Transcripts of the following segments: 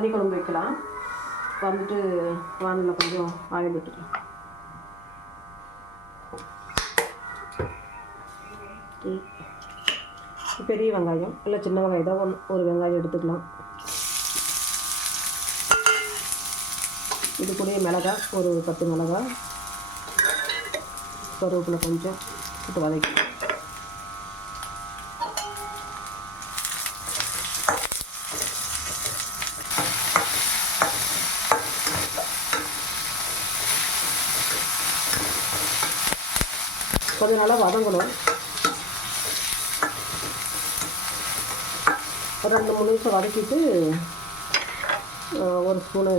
தண்ணி குழம்பு வைக்கலாம். வந்துட்டு வானலில் கொஞ்சம் ஆயில் விட்டுக்கலாம். பெரிய வெங்காயம் இல்லை சின்ன வெங்காயம் ஏதோ ஒரு வெங்காயம் எடுத்துக்கலாம். இது கூட மிளகாய் ஒரு 10 மிளகாய், கருவேப்பிலை கொஞ்சம் போட்டு வதக்கி கொஞ்சம் நல்லா வதங்கணும். ஒரு 2-3 நிமிஷம் வதக்கிட்டு ஒரு ஸ்பூனு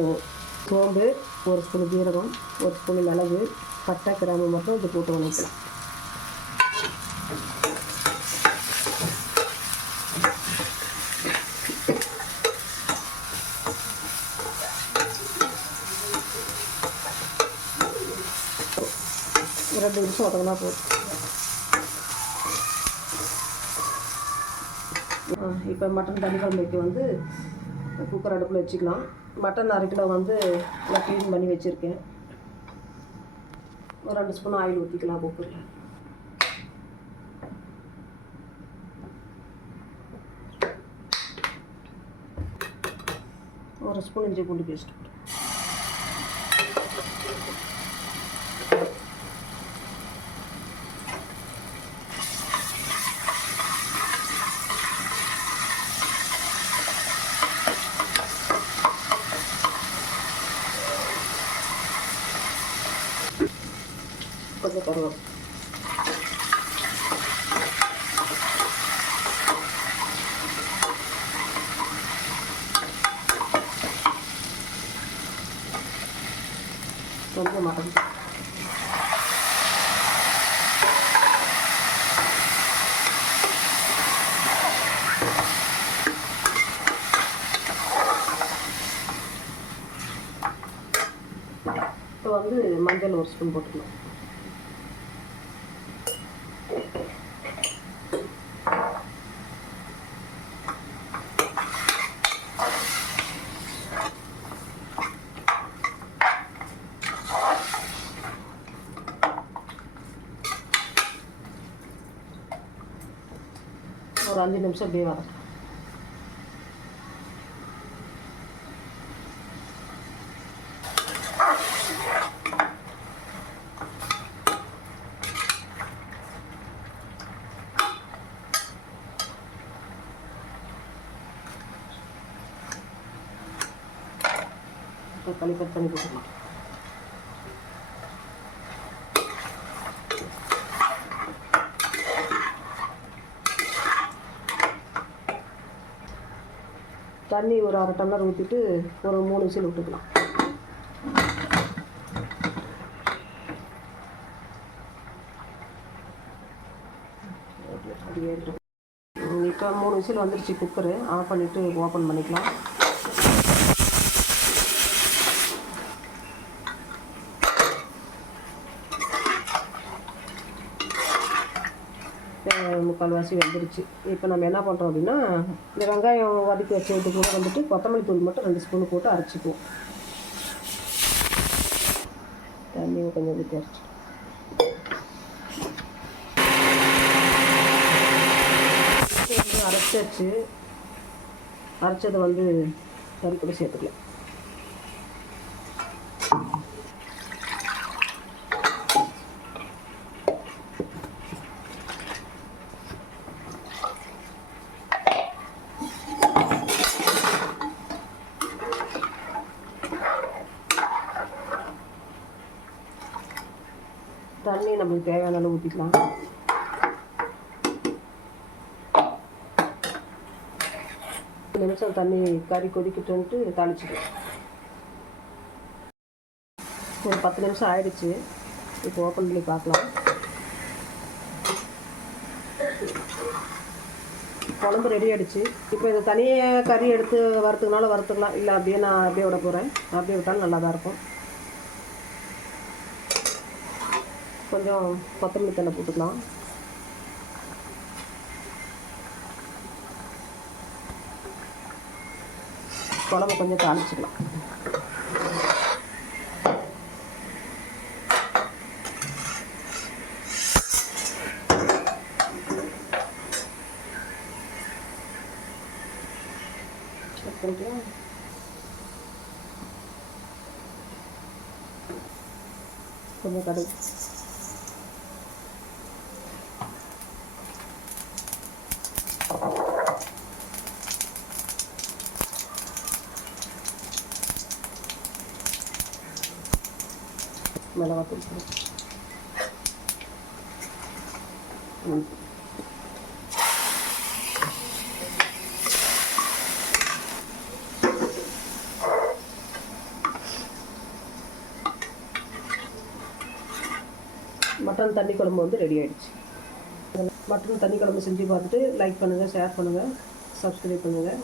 சோம்பு, ஒரு ஸ்பூனு ஜீரகம், ஒரு ஸ்பூனு மிளகு, பட்டை, கிராம்பு மட்டும் இது போட்டு வதக்கலாம். ஒரு 2 நிமிஷம் வதங்கினா போதும். இப்போ மட்டன் தண்ணி குழம்புக்கு வந்து குக்கர் அடுப்பில் வச்சுக்கலாம். மட்டன் 1/2 கிலோ வந்து நான் க்ளீன் பண்ணி வச்சுருக்கேன். ஒரு 2 ஸ்பூன் ஆயில் ஊற்றிக்கலாம் குக்கரில். ஒரு ஸ்பூன் இஞ்சி பூண்டு பேஸ்ட். கொஞ்சம் கருவேப்பிலை. கொஞ்சம் மட்டன். இப்போ வந்து மஞ்சள் ஒரு ஸ்பூன் போட்டுக்கலாம். ஒரு 5 நிமிஷம் அப்படியே வதக்கலாம். தக்காளி கட் பண்ணி போட்டுக்கலாம். தண்ணி ஒரு 1/2 டம்ளர் ஊற்றிட்டு ஒரு 3 விசில் விட்டுக்கலாம். இப்போ 3 விசில் வந்துருச்சு. குக்கரு ஆஃப் பண்ணிவிட்டு ஓப்பன் பண்ணிக்கலாம். முக்கால்வாசி வந்துருச்சு. இப்போ நம்ம என்ன பண்ணுறோம் அப்படின்னா, இந்த வெங்காயம் வதக்கி வச்சது கூட வந்துட்டு கொத்தமல்லி தூள் மட்டும் 2 ஸ்பூன் போட்டு அரைச்சிக்குவோம். தண்ணி கொஞ்சம் ஊற்றி அரைச்சி அரைச்சாச்சு. அரைச்சதை வந்து கறி கூட சேர்த்துக்கலாம். தண்ணி நம்மளுக்கு தேவையான அளவு ஊற்றிக்கலாம். நிமிஷம் தண்ணி கறி கொதிக்கிட்டுன்ட்டு தாளிச்சிக்கலாம். ஒரு 10 நிமிஷம் ஆயிடுச்சு. இப்போ ஓப்பன் பண்ணி பார்க்கலாம். குழம்பு ரெடி ஆகிடுச்சு. இப்போ இதை தனியாக கறி எடுத்து வறுத்துக்கனாலும் வறுத்துக்கலாம், இல்லை அப்படியே நான் அப்படியே விட போகிறேன். அப்படியே விட்டாலும் நல்லா தான் இருக்கும். கொஞ்சம் கொத்தமல்லி தழை போட்டுக்கலாம். குழம்பு கொஞ்சம் தாளிச்சிக்கலாம். கொஞ்சம் கடுகு, மிளகாத்தூள், மட்டன் தண்ணி குழம்பு வந்து ரெடி ஆகிடுச்சு. மட்டன் தண்ணி குழம்பு செஞ்சு பார்த்துட்டு லைக் பண்ணுங்கள், ஷேர் பண்ணுங்கள், சப்ஸ்கிரைப் பண்ணுங்கள்.